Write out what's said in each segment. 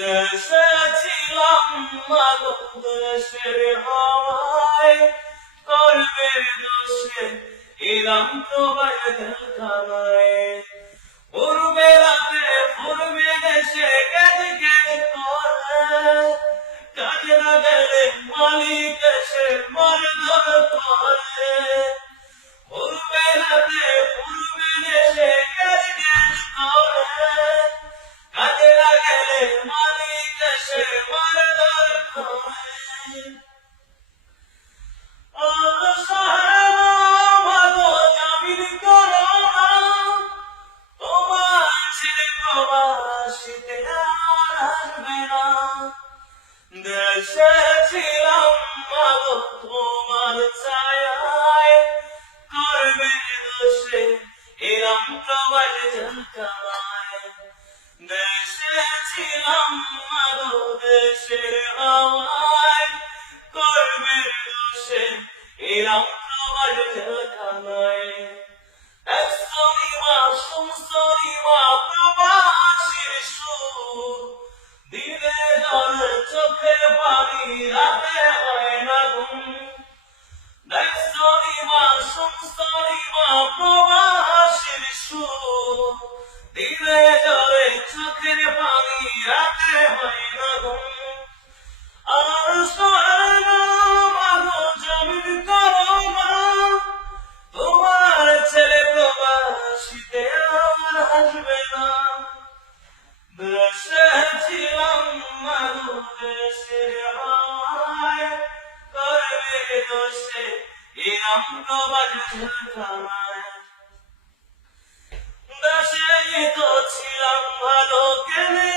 দেশে ছিলাম মাদক দেশের হাওয়ায় কর্মের দোষে এলাম তোমার দেখানায় পূর্বে রাতে পূর্বে দেশে গেজ গেজ করে কাজে না গেলে মালিক এসে দেশে ছিলাম করবে ছিলাম দেশের হাওয়ায়। কর্মের দোষে এরম প্রবাল ঝলকায় মাসুম সরি মা প্রবাসীর সুর দিলে জলে চোখের পানি রাতে হয় না ঘুম। দেশেই তো ছিলাম ভালো কেনে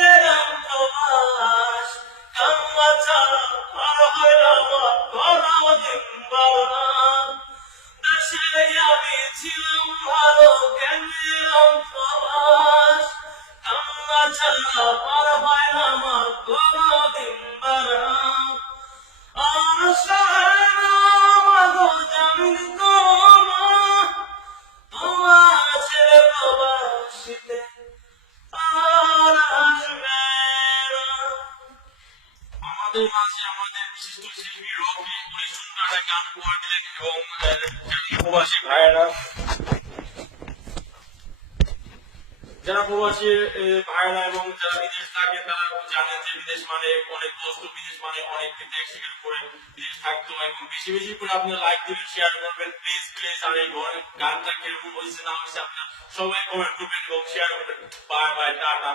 দেশে আমি ছিলাম ভালো কেনে এলাম প্রবাস কাম্মা ছাড়া হয় আমাদের মাঝে আমাদের বিশিষ্ট শিল্পী সুন্দর গান এবং প্রবাসী ভাইয়েরা। যারা প্রবাসী ভাইয়েরা এবং যারা বিদেশ থাকে, তারা জানেন যে বিদেশ মানে অনেক কষ্ট, বিদেশ মানে অনেক ত্যাগ করে বিদেশ থাকতে এবং বেশি বেশি করে আপনারা লাইক দিবেন শেয়ার করবেন। প্লিজ প্লিজ আর এই গানটা কীরকম হয়েছে, না হয়েছে, আপনারা সবাই কমেন্ট করবেন এবং শেয়ার করবেন। Bye bye tata.